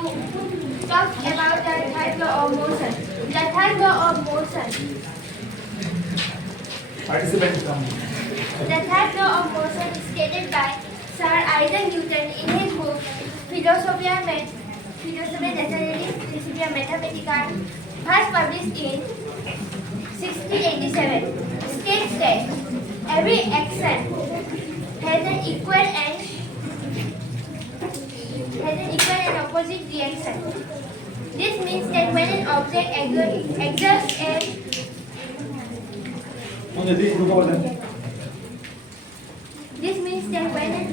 talk about the third law of motion. The third law of motion. Participant come. The third law of motion is stated by Sir Isaac Newton in his book Philosophia Naturalis Principia Mathematica, first published in 1687. States that every action has an equal and opposite reaction. This means that when an object exerts a This means that when a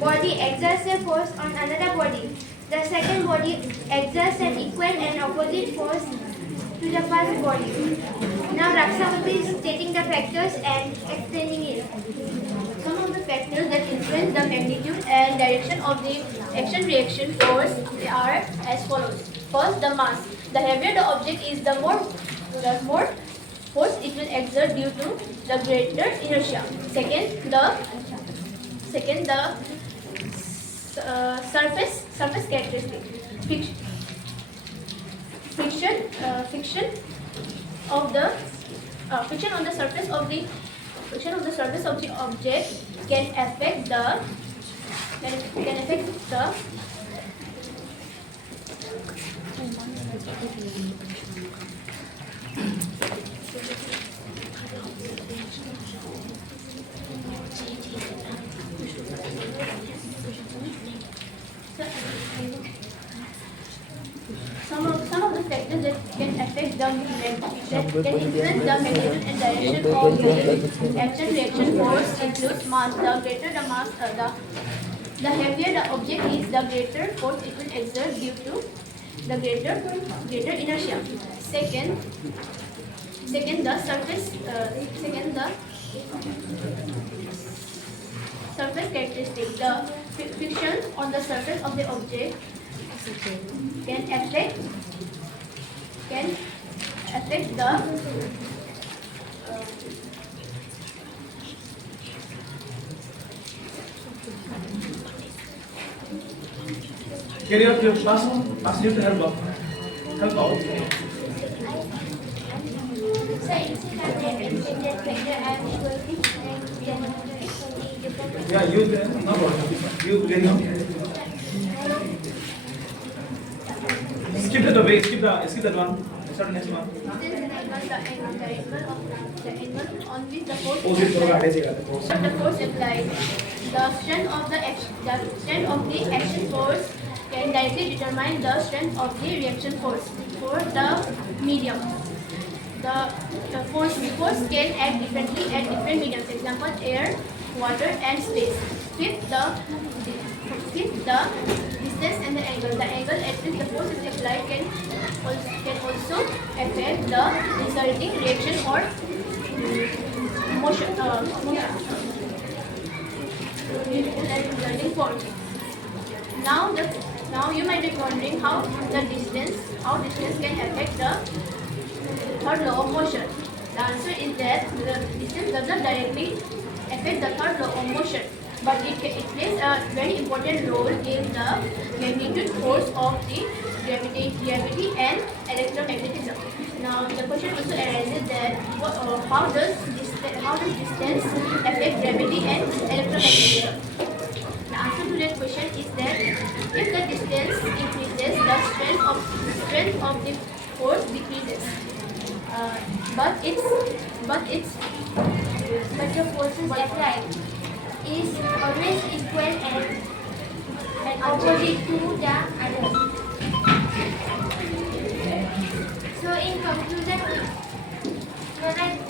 body exerts a force on another body, the second body exerts an equal and opposite force to the first body. Now Raksha will be stating the factors and explaining it. Some of the factors that influence the magnitude and direction of the action-reaction force are as follows. First, the mass. The heavier the object is, the more force it will exert due to the greater inertia. Second, the surface characteristic. Friction on the surface of the object can affect the some of the factors that can affect the influence the magnitude and direction of the action-reaction force includes mass. The greater the mass, the heavier the object is, the greater force it will exert due to the greater inertia. Second, the surface characteristic. The friction on the surface of the object can affect the Carry out your class. Ask you to help out. Yeah, you can. No problem. You carry on. Skip that away. Skip that one. Start next one. the angle on which the force Opposite is थोड़ा applied. आगे से करते हैं. The force applied, the strength of the action force can directly determine the strength of the reaction force for the medium. The force can act differently at different mediums. Example: air, water, and space. Fifth, the distance and the angle. The angle at which the force is applied can also affect the resulting reaction or motion. Resulting force. Now you might be wondering how distance can affect the third law of motion. The answer is that the distance does not directly affect the third law of motion, but it plays a very important role in the magnitude force of the gravity and electromagnetism. Now the question also arises that how does distance affect gravity and electromagnetism? The answer to that question is that if the distance increases, the strength of the force decreases. But the forces applied is always equal and opposite to the other. So in conclusion,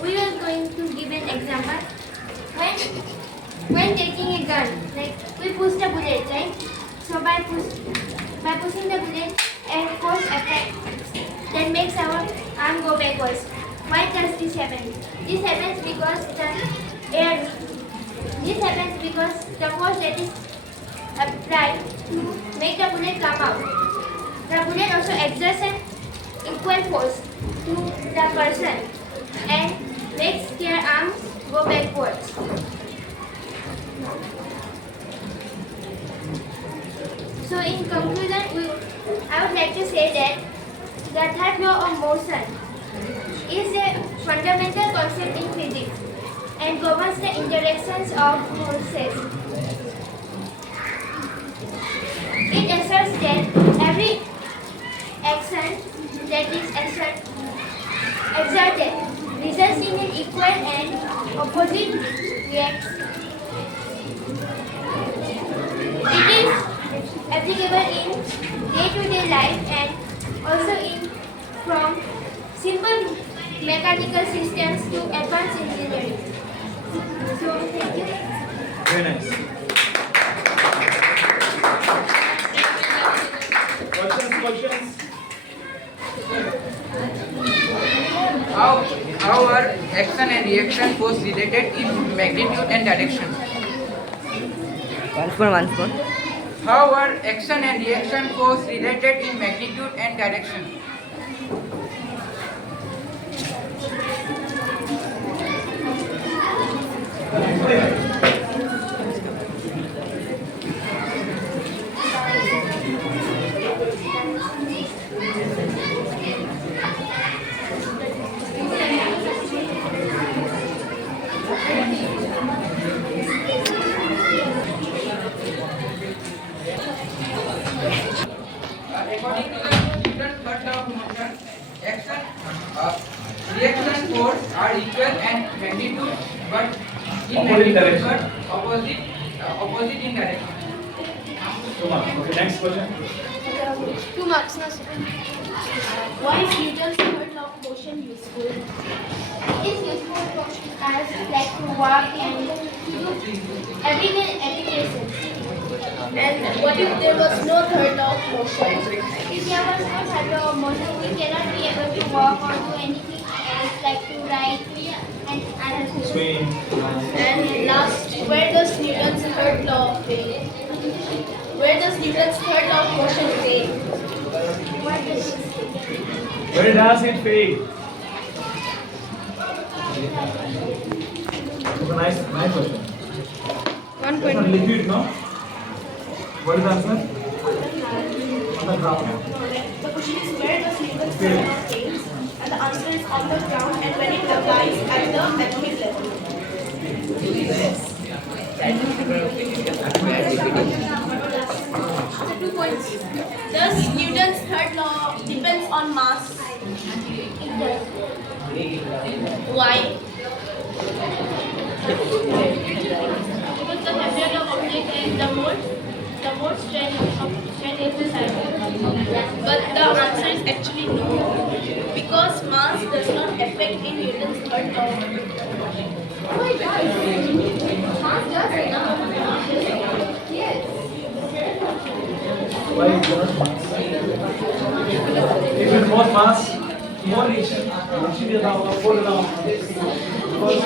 we are going to give an example. When taking a gun, like we push the bullet, right? So by pushing the bullet and force applied, that makes our arm go backwards. Why does this happen? This happens because the force that is applied to make the bullet come out. The bullet also exerts an equal force to the person and makes their arm go backwards. So in conclusion, I would like to say that the third law of motion is a fundamental concept in physics and governs the interactions of forces. It asserts that every action that is exerted results in an equal and opposite reaction. It is applicable in day-to-day life and also in from simple mechanical systems to advanced engineering. So, thank you. Very nice. Questions? How are action and reaction force related in magnitude and direction? Once more. How are action and reaction force related in magnitude and direction? According to the Newton's third law of motion, action, reaction force are equal and magnitude, but in Opposite magnitude direction. but opposite in direction. Okay, next question. 2 marks. Why is Newton's third law of motion useful? It is useful for us like to work and do everyday applications. And what if there was no third law of motion? If there was no third law of motion, we cannot be able to walk or do anything else like to write and other things. Swing. And last, where does Newton's third law fail? Where does Newton's third law of motion fail? What is Where does it fail? It's a nice question. 1 It's not point. liquid, no? What is the answer? On the ground. The question is where does Newton's third law fails? And the answer is on the ground and when it applies at the atomic level. So 2 points. Does Newton's third law depends on mass? it does? Why? Because the heavier the object is, the more strain exercised. But the answer is actually no. Because mass does not affect in Newton's third law. Oh, it does. Mass does, no? Yes. Why is there mass? If it more mass, more reaction is now, force is now. Because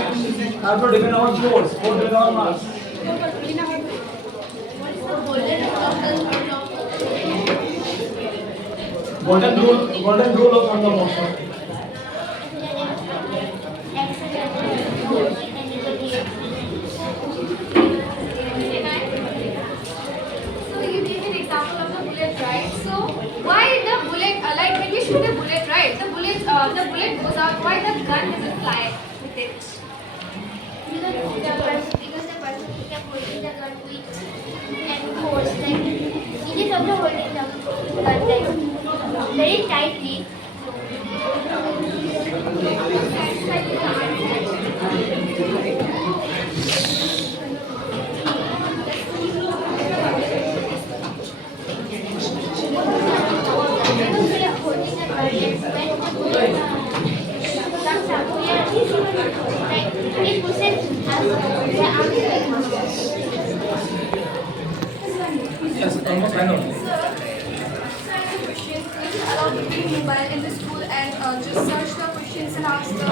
have to depend on force, force depend on mass. What is the golden rule of the third law? Golden rule of thermal motion. So you gave an example of the bullet, right? So why the bullet, like when you shoot a bullet, right? The bullet goes out. Why the gun doesn't fly with it? Because the person who kept holding the gun with and force, like he is also holding the gun like very tightly. It pushes the arms Yes, almost I know. Allowed to bring mobile in the school and just search the questions and answers. No,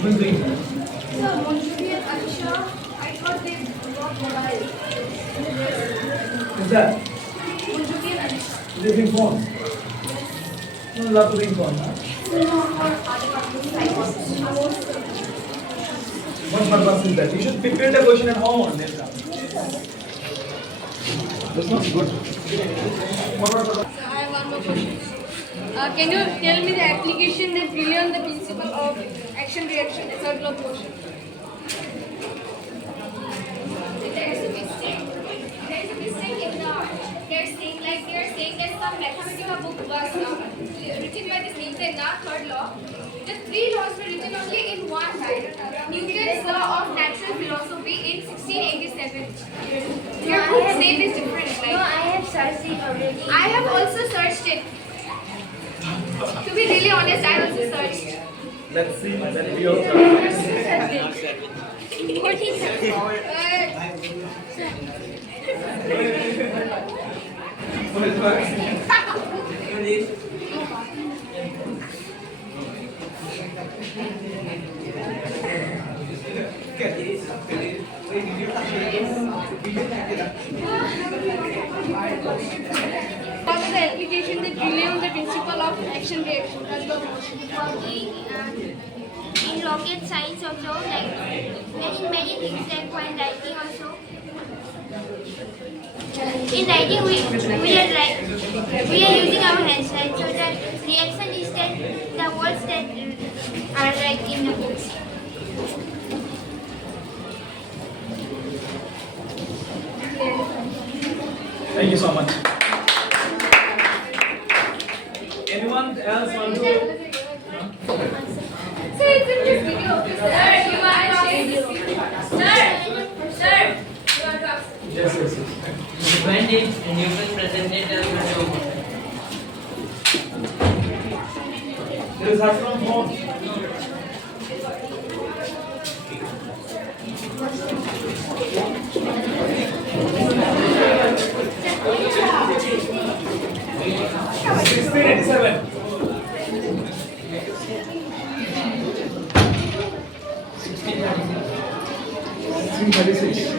who's doing that? So Monjubi and Anisha, I thought they got mobile. Is that? Monjubi and Anisha. They bring phone. No, love to bring phone. Huh? What purpose is that? You should prepare the question at home on this. This one's good. I have one more question. Can you tell me the application that rely on the principle of action reaction, the third law of motion? There is a mistake. There is a mistake in the they're saying that some mathematical book was written by this Newton, third law. The three laws were written only in one time. Newton's law of natural philosophy in 1687. Your book's name is different, No, right? I have searched it already. I have also searched it. To be really honest, I also searched. Let's see. Let's be your turn. What is it? What is the application that rely on the principle of action reaction as the motion? In rocket science also, like, and in many things like while writing also. In writing we are using our hands, right? So that reaction is that the words that are like in the books. Thank you so much. Anyone else want to? Sir, it's in this video. Sir, you are Sir, you are to ask. Yes, yes, yes. When did Newton presented the law of motion? There is her from home. Sixteen 36.